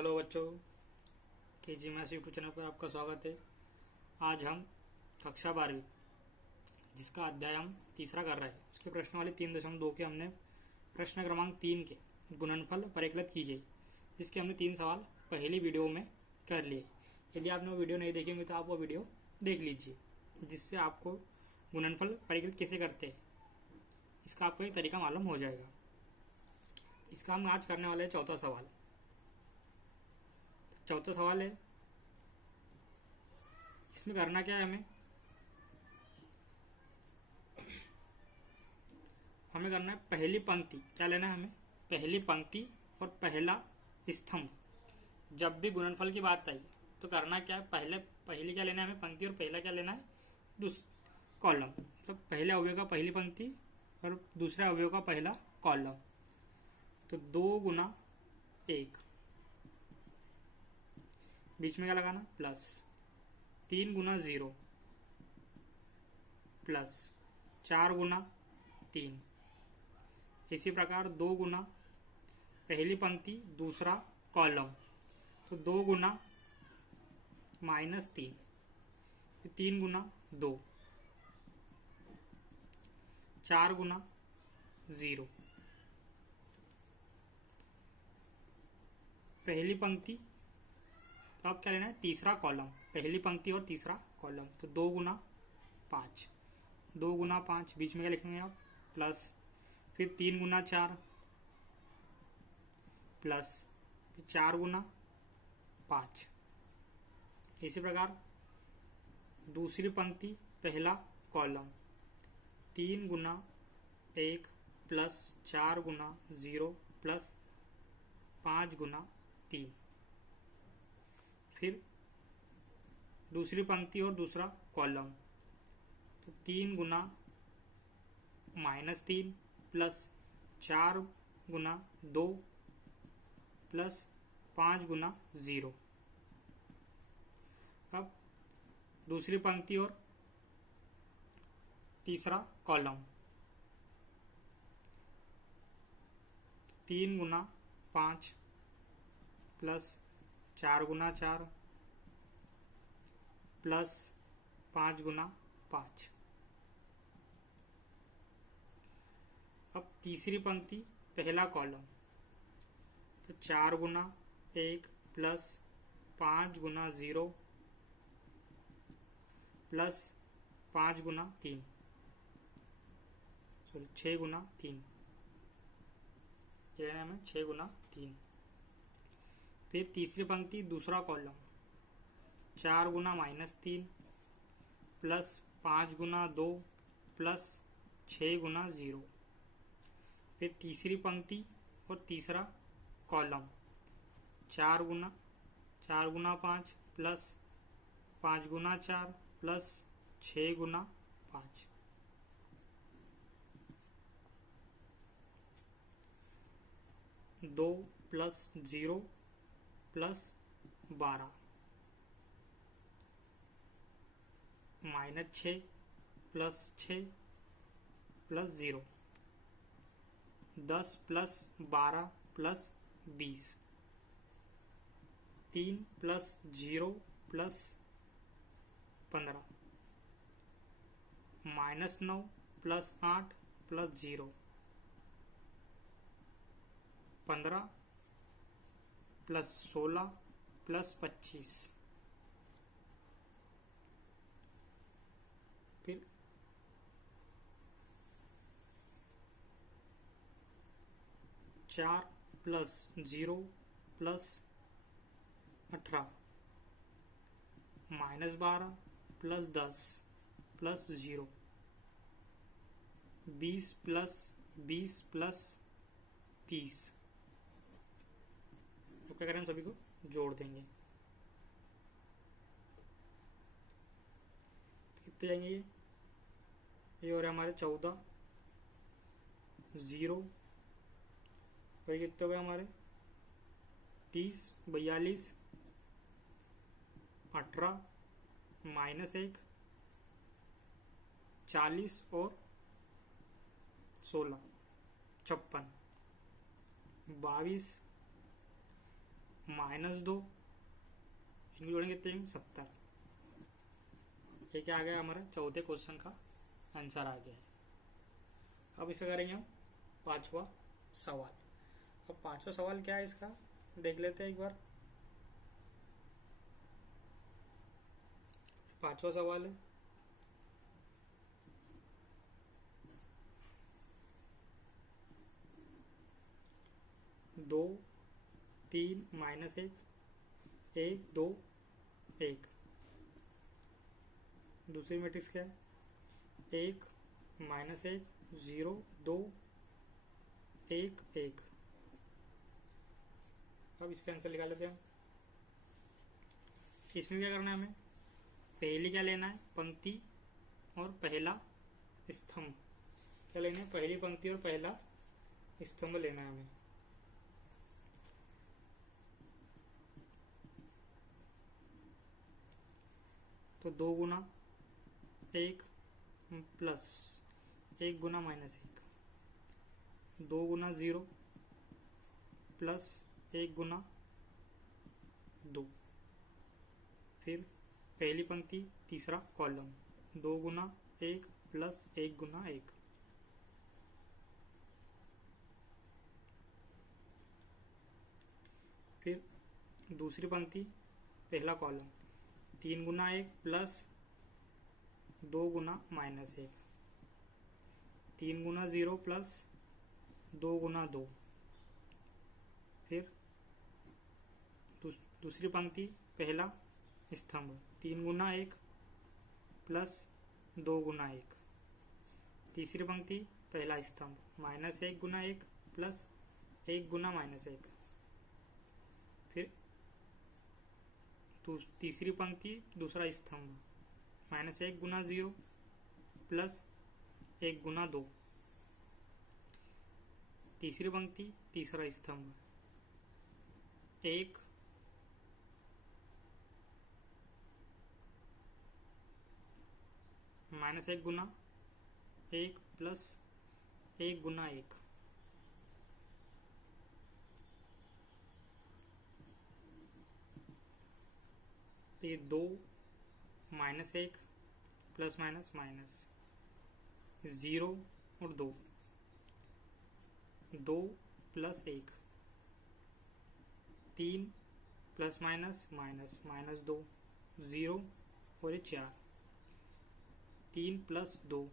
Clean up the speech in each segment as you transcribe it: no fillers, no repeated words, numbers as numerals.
Hello बच्चों, KG maths YouTube channel पर आपका स्वागत है। आज हम कक्षा 12वीं जिसका अध्याय हम तीसरा कर रहे हैं उसके प्रश्न वाले 3.2 के हमने प्रश्न क्रमांक 3 के गुणनफल परिकलित कीजिए, इसके हमने 3 सवाल पहली वीडियो में कर लिए। यदि आपने वो वीडियो नहीं देखी होंगी तो आप वो वीडियो देख लीजिए, जिससे आपको गुणनफल परिकलित कैसे करते हैं इसका आपको एक तरीका मालूम हो जाएगा। इसका हम आज करने वाले हैं चौथा सवाल। चौथा सवाल है, इसमें करना क्या है, हमें करना है पहली पंक्ति। क्या लेना है हमें? पहली पंक्ति और पहला स्तंभ। जब भी गुणनफल की बात आई तो करना क्या है, पहली क्या लेना है हमें? पंक्ति। और पहला क्या लेना है? कॉलम। मतलब पहले अवयव का पहली पंक्ति और दूसरे अवयव का पहला कॉलम। तो 2 गुना 1, बीच में क्या लगाना? प्लस 3 गुना 0 प्लस 4 गुना 3। इसी प्रकार 2 गुना पहली पंक्ति दूसरा कॉलम, तो 2 गुना -3, 3 गुना 2, 4 गुना 0। पहली पंक्ति, तो अब क्या लेना है? तीसरा कॉलम। पहली पंक्ति और तीसरा कॉलम, तो 2 गुना 5, 2 गुना 5, बीच में क्या लिखेंगे आप? प्लस, फिर 3 गुना 4 प्लस, फिर 4 गुना 5। इसी प्रकार दूसरी पंक्ति पहला कॉलम, 3 गुना 1 प्लस 4 गुना 0 प्लस 5 गुना 3। फिर दूसरी पंक्ति और दूसरा कॉलम, तो 3 गुना -3 प्लस 4 गुना 2 प्लस 5 गुना 0। अब दूसरी पंक्ति और तीसरा कॉलम, 3 गुना 5 प्लस 4 गुना 4 प्लस 5 गुना 5। अब तीसरी पंक्ति पहला कॉलम, तो 4 गुना 1 प्लस 5 गुना 0 प्लस 5 गुना 3, 6 गुना 3। क्या है? 6 गुना 3। फिर तीसरी पंक्ति दूसरा कॉलम, 4 गुना -3 प्लस 5 गुना 2 प्लस 6 गुना 0। फिर तीसरी पंक्ति और तीसरा कॉलम, 4 गुना 5 प्लस 5 गुना 4 प्लस 6 गुना 5। दो plus 0 plus 12 -6 plus 6 plus 0, 10 plus 12 plus 20, 3 plus 0 plus 15, -9 plus 8 plus 0, 15 plus 16 plus 25। फिर 4 plus 0 plus 18, -12 plus 10 plus 0, 20 plus 20 plus 30। तो क्या करें? सभी को जोड़ देंगे। कितने जाएंगे? ये हो रहे हमारे 14, 0, वही कितने हो गए हमारे? 30, 42, 18, -1, 40 और 16, 56, 22, -2, इनको जोड़ेंगे कितने, 70। ये क्या आ गया हमारा चौथे क्वेश्चन का आंसर आ गया है। अब इसे करेंगे हम पांचवा सवाल। अब पांचवा सवाल क्या है इसका देख लेते हैं एक बार। पांचवा सवाल है 2 3 -1 1 2 1। दूसरी मैट्रिक्स क्या है, 1 -1 0 2 1 1। अब इसका आंसर निकाल लेते हैं हम। इसमें क्या करना है हमें, पहली क्या लेना है, पंक्ति और पहला स्तंभ। क्या लेना है, पहली पंक्ति और पहला स्तंभ लेना है हमें। तो 2 गुना 1 प्लस 1 गुना -1, 2 गुना 0 प्लस 1 गुना 2। फिर पहली पंक्ति तीसरा कॉलम, 2 गुना 1 प्लस 1 गुना 1। फिर दूसरी पंक्ति पहला कॉलम, 3 गुना 1 प्लस 2 गुना -1, 3 गुना 0 प्लस 2 गुना 2। फिर दूसरी पंक्ति पहला स्तंभ, 3 गुना 1 प्लस 2 गुना 1। तीसरी पंक्ति पहला स्तंभ, -1 गुना 1 प्लस 1 गुना -1। फिर तीसरी पंक्ति दूसरा स्तंभ, -1 गुना 0 प्लस 1 गुना 2। तीसरी पंक्ति तीसरा स्तंभ, 1 -1 गुना 1 प्लस 1 गुना 1। तो ये 2 -1 प्लस माइनस माइनस 0 और 2, 2 प्लस 1, 3 प्लस माइनस माइनस -2 0 और ये 4, 3 plus 2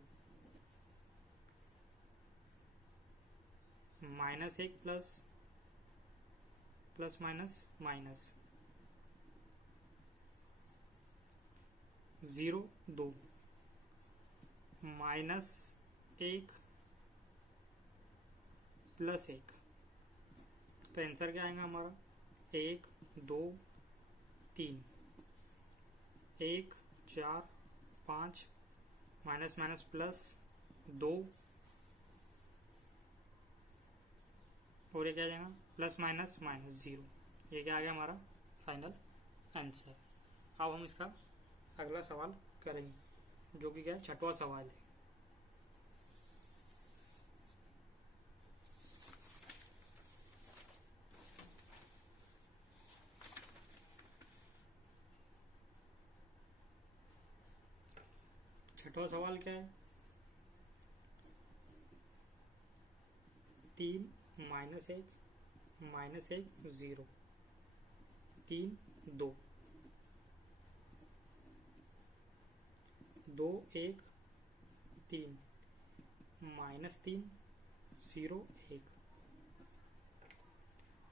-1 plus minus minus 0 2 -1 plus 1। तो आंसर क्या आएगा हमारा, 1 2 3 1 4 5 माइनस माइनस प्लस 2 और ये क्या आ जाएगा प्लस माइनस माइनस 0। ये क्या आ गया हमारा फाइनल आंसर। अब हम इसका अगला सवाल करेंगे जो कि क्या है, छठवां सवाल है। छठवां सवाल क्या है, 3 -1 0 3 2 2 1 3 -3 0 1।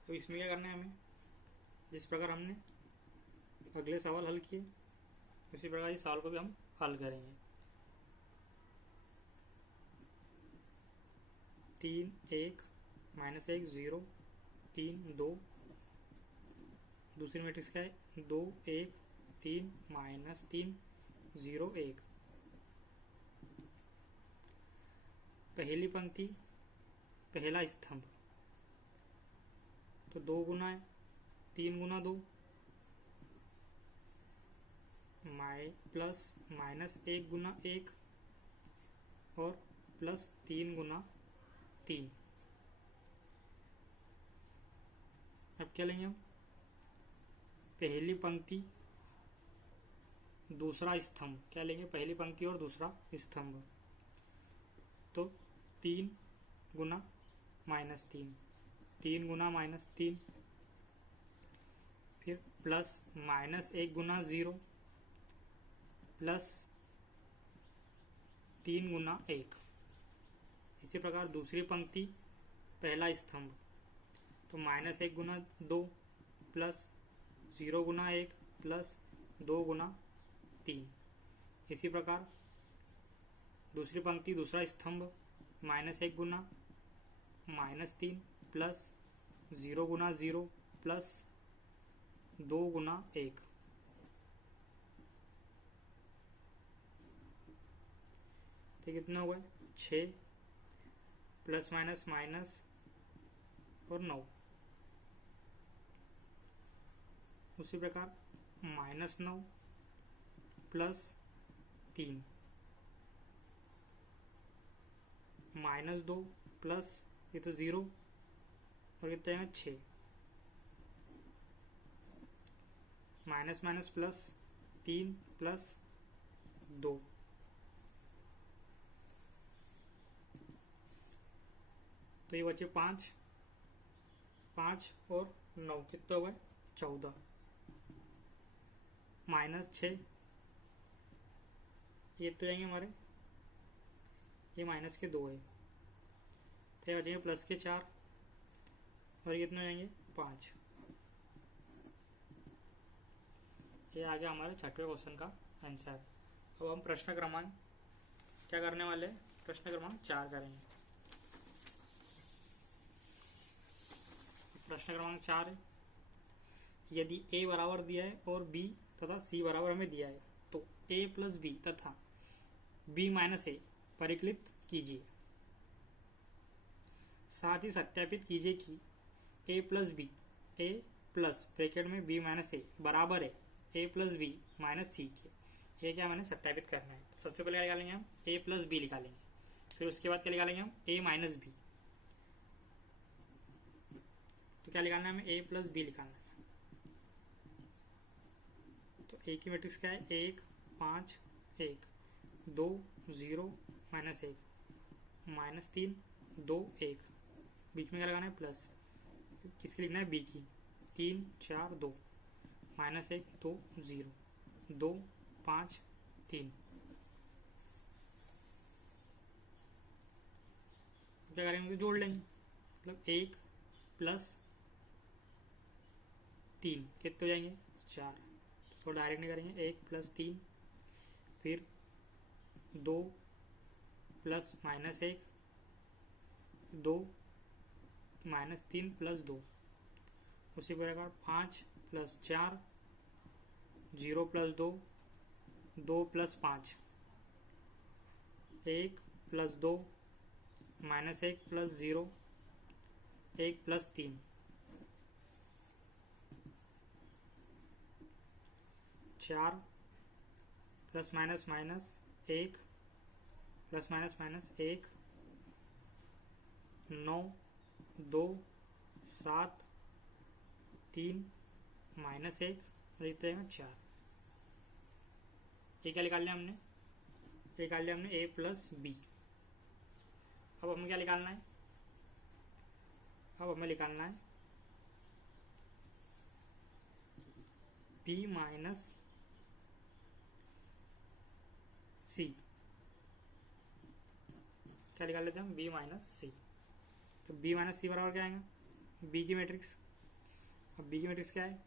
तो इसमें क्या करना है हमें, जिस प्रकार हमने अगले सवाल हल किए उसी प्रकार इस सवाल को भी हम हल करेंगे। 3 1 -1 0 3 2, दूसरी मैट्रिक्स क्या है 2 1 3 -3 0 1। पहली पंक्ति पहला स्तंभ, तो 2 गुना है 3 गुना 2 प्लस -1 गुना 1 और प्लस 3 गुना 3। अब क्या लेंगे हम, पहली पंक्ति दूसरा स्तंभ, क्या लेंगे, पहली पंक्ति और दूसरा स्तंभ, तो 3 गुना -3, 3 गुना -3, फिर प्लस -1 गुना 0 प्लस 3 गुना 1। इसी प्रकार दूसरी पंक्ति पहला स्तंभ, तो -1 गुना 2 प्लस 0 गुना 1 प्लस 2 गुना 3। इसी प्रकार दूसरी पंक्ति दूसरा स्तंभ, -1 गुना -3 प्लस 0 गुना 0 प्लस 2 गुना 1। तो कितने हो गए, 6 प्लस माइनस माइनस और 9। उसी प्रकार -9 प्लस 3 -2 प्लस ये तो 0 और कितने हैं 6, माइनस माइनस प्लस 3 प्लस 2, तो ये बचे 5 और 9 कितने हो गए 14, -6 ये तो जाएंगे हमारे, ये माइनस के 2 है, तो ये बचेंगे प्लस के 4 और ये कितने जाएंगे 5। ये आ गया हमारे छठवें क्वेश्चन का आंसर। अब हम प्रश्न क्रमांक क्या करने वाले हैं, प्रश्न क्रमांक 4 करेंगे। प्रश्न क्रमांक 4 है, यदि a बराबर दिया है और b तथा c बराबर हमें दिया है, तो a प्लस बी तथा b माइनस ए परिकलित कीजिए। साथ ही सत्यापित कीजिए कि a plus b, a plus bracket में b माइनस ए बराबर है a plus b minus c के। ये क्या मैंने सत्यापित करना है। सबसे पहले क्या निकालेंगे हम, a प्लस बी निकालेंगे, फिर उसके बाद क्या निकालेंगे हम, a माइनस बी। तो क्या निकालना है हमें, a प्लस बी निकालना है। तो a की मैट्रिक्स क्या है, 1 5 1 2 0 -1 -3 2 1, बीच में क्या लगाना है प्लस, किसकी लिखना है, b की, 3 4 2 -1 2 0 2 5 3। क्या करेंगे, जोड़ लेंगे, मतलब 1 प्लस 3 कितने हो जाएंगे 4, तो डायरेक्ट नहीं करेंगे, 1 प्लस 3 फिर 2 प्लस -1 2 -3 प्लस 2, उसी प्रकार 5 plus 4 0 plus 2 2 plus 5 1 plus 2 -1 plus 0 1 plus 3 4 plus minus minus 1 plus minus minus 1 9 2 7 3 -1 और इतना है 4। ये क्या निकाल लिया हमने, ये निकाल लिया हमने a प्लस बी। अब हमें क्या निकालना है, अब हमें निकालना है b माइनस सी। क्या निकाल लेते हैं हम, b माइनस सी। तो b माइनस सी बराबर क्या आएगा, b की मैट्रिक्स, अब b की मैट्रिक्स क्या है,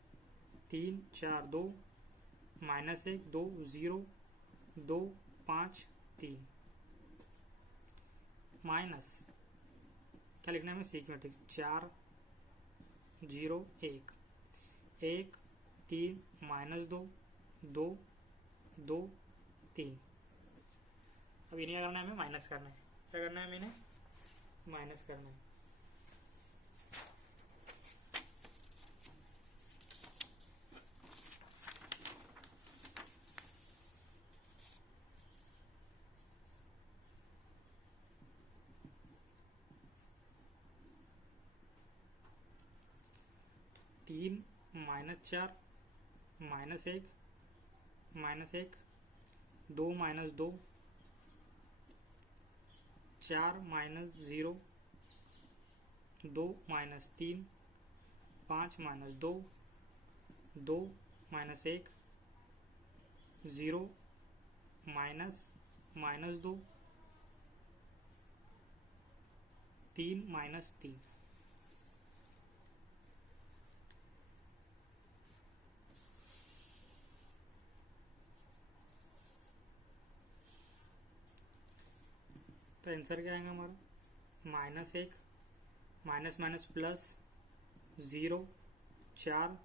3 4 2 -1 2 0 2 5 3 माइनस क्या लिखना है हमें, सी की मैट्रिक्स 4 0 1 1 3 -2 2 2 3। अब इन्हें क्या करना है, हमें माइनस करना है। क्या करना है हमें, इन्हें माइनस करना है। तीन -4 -1 -1, 2 -2, 4 -0, 2 -3, 5 -2, 2 -1, 0 -2, 3 -3। तो आंसर क्या आएगा हमारा? -1, minus minus plus 0, 4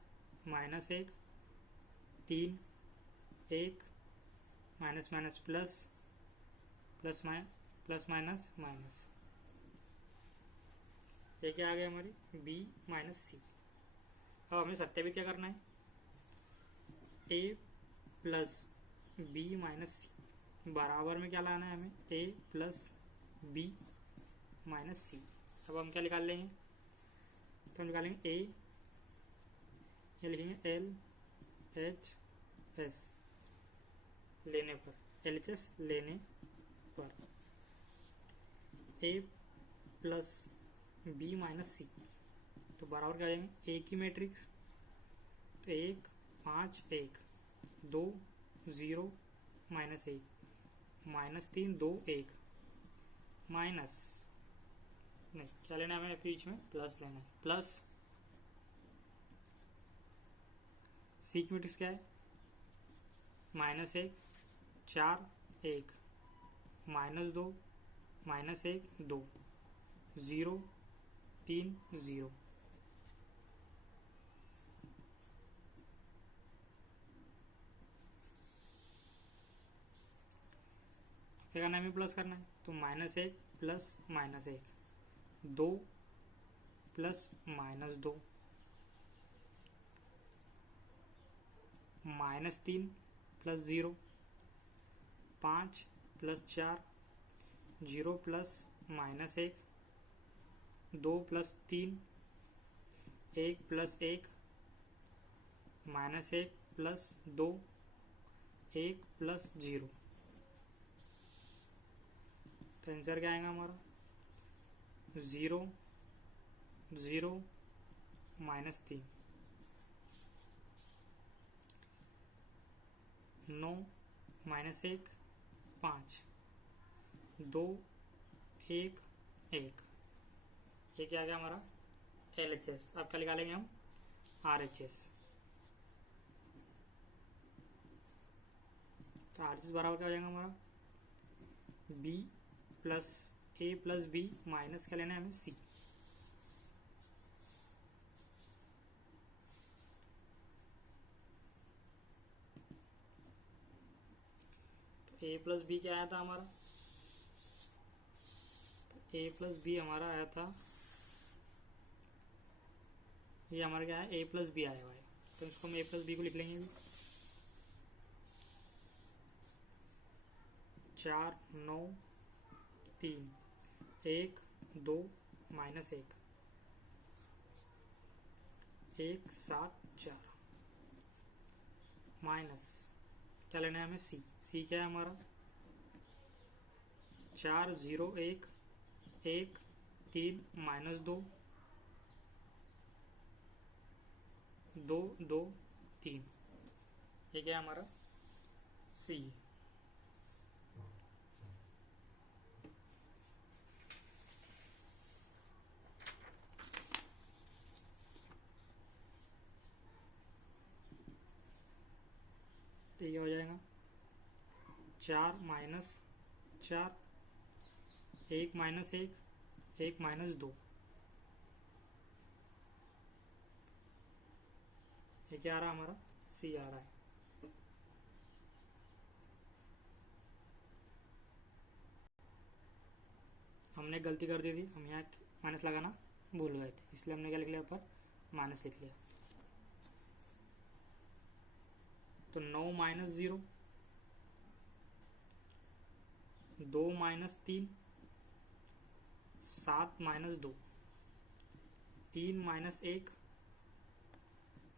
-1, 3 1, minus minus plus, plus minus minus. ये क्या आ गया हमारी? B माइनस सी। अब हमें सत्यापित क्या करना है? A प्लस B माइनस सी बराबर में क्या लाना है हमें? A प्लस B माइनस सी। अब हम क्या निकाल लेंगे? तो हम निकालेंगे A, ये लिखेंगे LHS लेने पर, LHS लेने पर A प्लस B माइनस सी, तो बराबर क्या आएंगे? A की मैट्रिक्स, तो 1 5 1, 2 0 -1, -3 2 1, माइनस नहीं क्या लेना है हमें? बीच में प्लस लेना है। प्लस सी की मैट्रिक्स क्या है? -1 4 1, -2 -1 2, 0 3 0। क्या करना है हमें? प्लस करना है, तो -1 plus -1, 2 plus -2, -3 plus 0, 5 plus 4, 0 plus -1, 2 plus 3, 1 plus 1, -1 plus 2, 1 plus 0। तो आंसर क्या आएगा हमारा? 0 0 -3, 9 -1 5, 2 1 1। ये क्या आ गया हमारा? LHS। अब क्या निकालेंगे हम? RHS। तो RHS बराबर क्या हो जाएगा हमारा? B plus A plus B minus क्या लेना है हमें? C। तो A प्लस B क्या आया था हमारा? तो A प्लस B हमारा आया था, ये हमारा क्या है? A प्लस B आया हुआ है, तो इसको हम A प्लस B को लिख लेंगे। 4 9 3 1 2 -1, 1 7 4, माइनस क्या लेना है हमें? C। C क्या है हमारा? 4 0 1 1 3 -2, 2 2 3। ये क्या है हमारा? C। तो ये हो जाएगा 4 -4, 1 -1, 1 -2। ये क्या आ रहा है हमारा? C आ रहा है। हमने गलती कर दी थी, हम यहाँ माइनस लगाना भूल गए थे, इसलिए हमने क्या लिख लिया? ऊपर माइनस लिख लिया। तो 9 -0, 2 -3, 7 -2, 3 -1,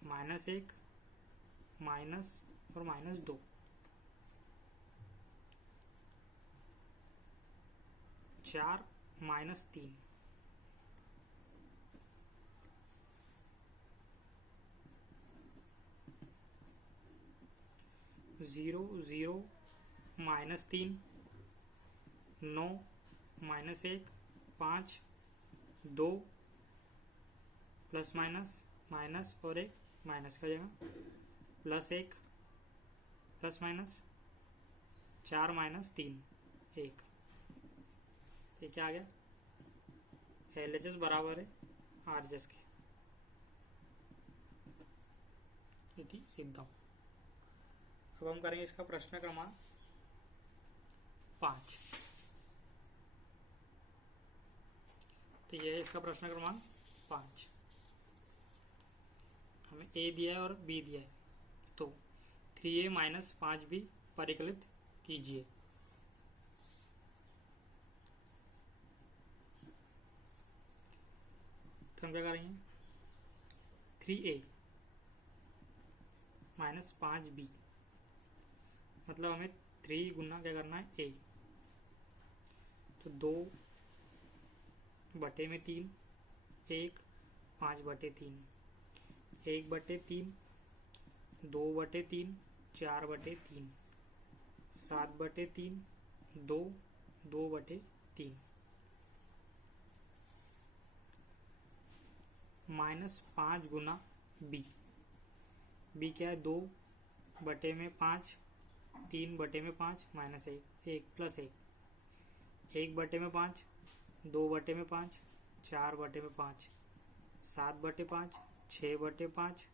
-1, माइनस और -2, 4 -3, 0 0 -3, 9 -1, 5, 2 प्लस माइनस और एक माइनस का जाएगा, +1 प्लस माइनस 4 -3, 1। ये क्या आ गया? LHS बराबर है RHS के। ये थी सिद्धांत। अब हम करेंगे इसका प्रश्न क्रमांक 5। तो ये है इसका प्रश्न क्रमांक 5। हमें A दिया है और B दिया है, तो 3A - 5B परिकलित कीजिए। तो हम क्या करेंगे? 3A - 5B, मतलब हमें 3 गुना क्या करना है? A। तो 2/3, 1 5/3, 1/3, 2/3, 4/3, 7/3, 2 2/3, -5 गुना B। B क्या है? 2/5, 3/5 -1, 1 + 1, 1/5, 2/5, 4/5, 7/5, 6/5,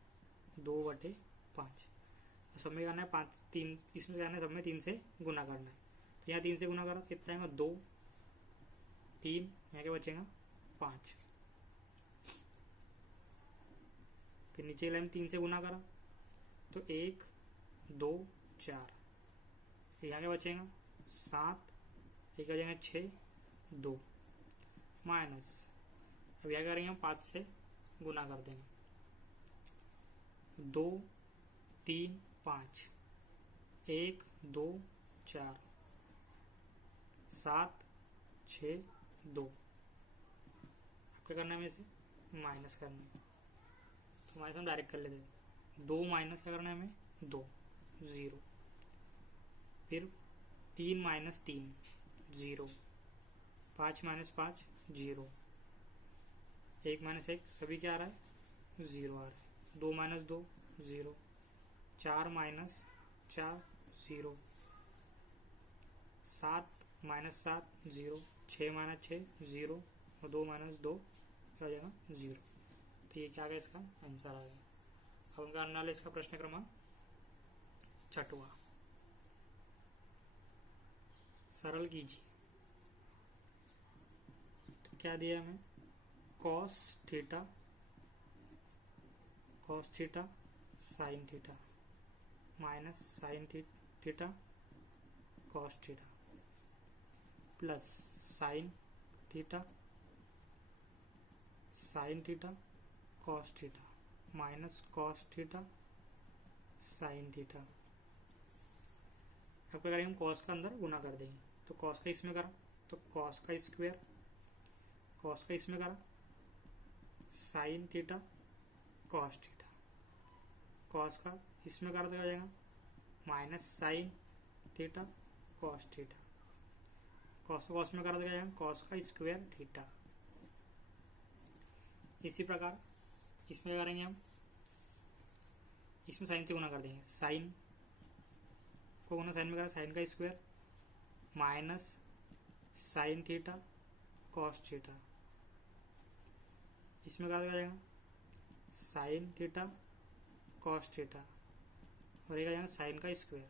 2/5। सब में करना है 5, 3, इसमें करना है, सब में 3 से गुना करना है। तो यहाँ 3 से गुना करा तो कितना आएगा? 2, 3, यहाँ क्या बचेगा? 5। फिर नीचे की लाइन 3 से गुना करा तो 1, 2, 4। फिर यहाँ क्या बचेगा? 7, एक बचेगा 6, 2 माइनस। अब यहाँ करेंगे हम 5 से गुना कर देंगे, 2, 3, 5, 1, 2, 4, 7, 6, 2। क्या करना है? हमें इसे माइनस करना है, तो माइनस हम डायरेक्ट कर लेते हैं। 2 माइनस क्या करना है हमें? 2, 0। फिर 3 - 3, 0। 5 - 5, 0। 1 - 1 सभी क्या आ रहा है? 0 आ रहा है। 2 - 2, 0। 4 - 4, 0। 7 - 7, 0। 6 - 6, 0। और 2 - 2 क्या हो जाएगा? 0। तो ये क्या आ गया? इसका आंसर आ गया। अब हम करने वाले इसका प्रश्न क्रमांक 6वां। सरल कीजिए। तो क्या दिया हमें? cos theta sin theta minus sin theta cos theta plus sin theta cos theta minus cos theta sin theta. अब क्या करेंगे? हम cos का अंदर गुना कर देंगे, तो cos का इसमें करा तो cos का स्क्वायर, cos का इसमें करा sin theta cos theta, cos का इसमें करा तो क्या हो जाएगा? Minus sin theta cos theta, cos का cos में करा तो क्या हो जाएगा? cos का स्क्वायर थीटा। इसी प्रकार इसमें करेंगे हम, इसमें साइन से गुना कर देंगे, साइन को गुना साइन में करा साइन का square minus sine theta cos theta. इसमें क्या जाएगा? साइन थीटा कॉस थीटा और एक आ जाएगा साइन का स्क्वायर।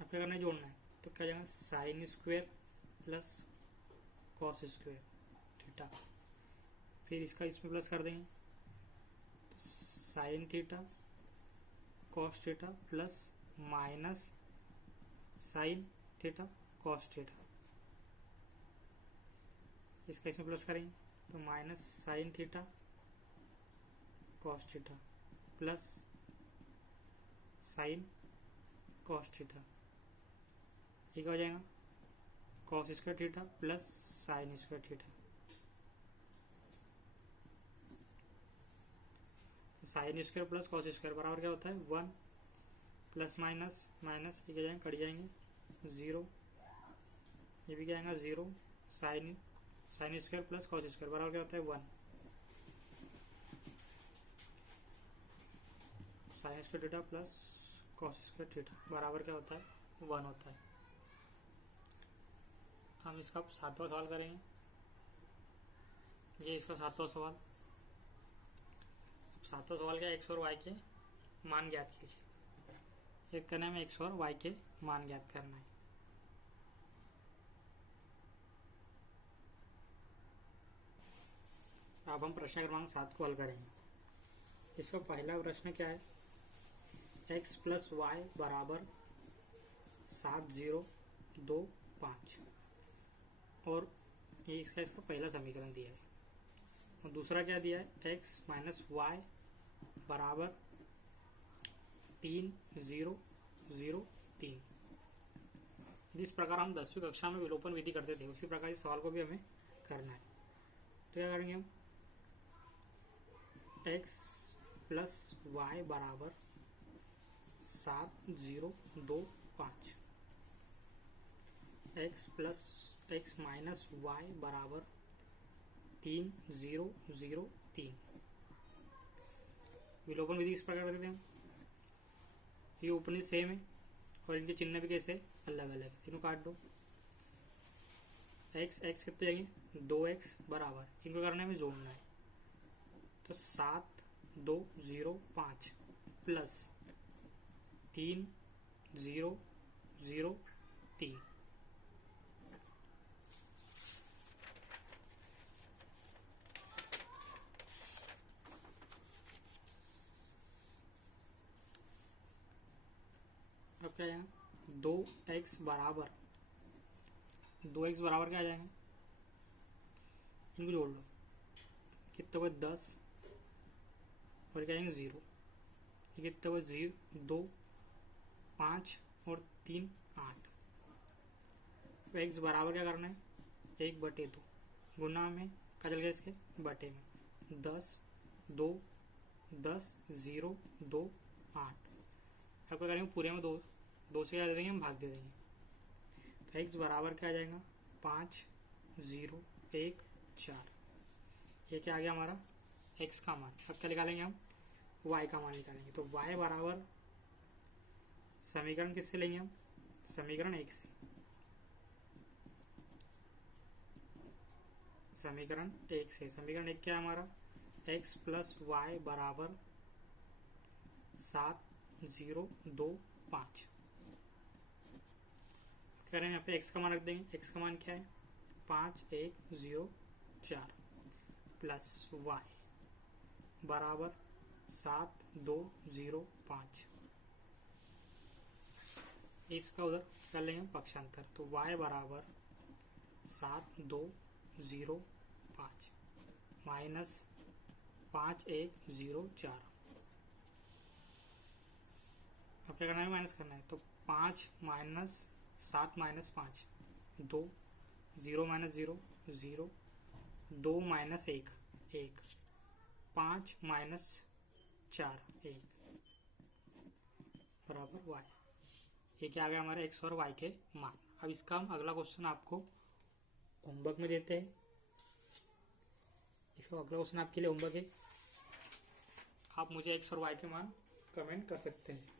अब क्या करना है? जोड़ना है, तो क्या जाएगा? Sine square plus cos square theta. फिर इसका इसमें प्लस कर देंगे, तो sine theta cos theta plus minus sine theta cos theta, इसका इसमें प्लस करेंगे तो minus sine theta cos theta plus sine cos theta, ये क्या हो जाएगा cos square theta plus sine square theta. तो sine square plus cos square बराबर क्या होता है 1 प्लस माइनस माइनस, ये क्या जाएंगे कट जाएंगे 0, ये भी क्या आएगा 0, sign square plus cos square बराबर क्या होता है 1, sign square theta plus cos square theta बराबर क्या होता है 1 होता है। हम इसका 7वां सवाल करेंगे, ये इसका 7वां सवाल। अब 7वां सवाल क्या, एक्स और वाई के मान ज्ञात कीजिए। एक करना है एक्स और वाई के मान ज्ञात करना है। अब हम प्रश्न क्रमांक 7 को हल करेंगे। इसका पहला प्रश्न क्या है, x प्लस वाई बराबर 7025 और ये इसका पहला समीकरण दिया है। और दूसरा क्या दिया है, x माइनस वाई बराबर 3003। जिस प्रकार हम 10वीं कक्षा में विलोपन विधि करते थे उसी प्रकार इस सवाल को भी हमें करना है। तो क्या करेंगे हम, x प्लस वाई बराबर 7025, x plus x minus y बराबर 3003। विलोपन विधि इस प्रकार करते थे हम, ये ऊपरी सेम है और इनके चिन्ह भी कैसे अलग अलग है, तीनों काट दो। x कितने जाएंगे 2x बराबर, इनको करने में जोड़ना है तो 7205 प्लस 3003। अब क्या आएगा 2x बराबर क्या आ जाएगा, इनको जोड़ लो, कितना हुआ 10 और क्या आएंगे 0, ये कितना हुआ 0 2 5 और 3 8। तो x बराबर क्या करना है 1/2 गुना में क्या चल गया इसके बटे में 10 2 10 0 2 8। अब क्या करेंगे पूरे में 2 से क्या दे देंगे हम भाग दे देंगे। तो x बराबर क्या आ जाएगा 5 0 1 4। ये क्या आ गया हमारा x का मान। अब क्या निकालेंगे हम y का मान निकालेंगे। तो y बराबर समीकरण किससे लेंगे हम, समीकरण 1 से। समीकरण 1 समीकरण 1 क्या है हमारा, x प्लस वाई बराबर 7025। कह रहे हैं यहाँ पे x का मान रख देंगे, x का मान क्या है 5104 प्लस y बराबर 7205। इसका उधर कर लेंगे पक्षांतर, तो y बराबर 7205 माइनस 5104। अब क्या करना है माइनस करना है, तो 5 minus 7 minus 5 2 0 minus 0 0 2 minus 1 1 5 minus 4 1 बराबर y। ये क्या आ गया हमारे x और y के मान। अब इसका हम अगला क्वेश्चन आपको होमवर्क में देते हैं। इसका अगला क्वेश्चन आपके लिए होमवर्क है, आप मुझे x और y के मान कमेंट कर सकते हैं।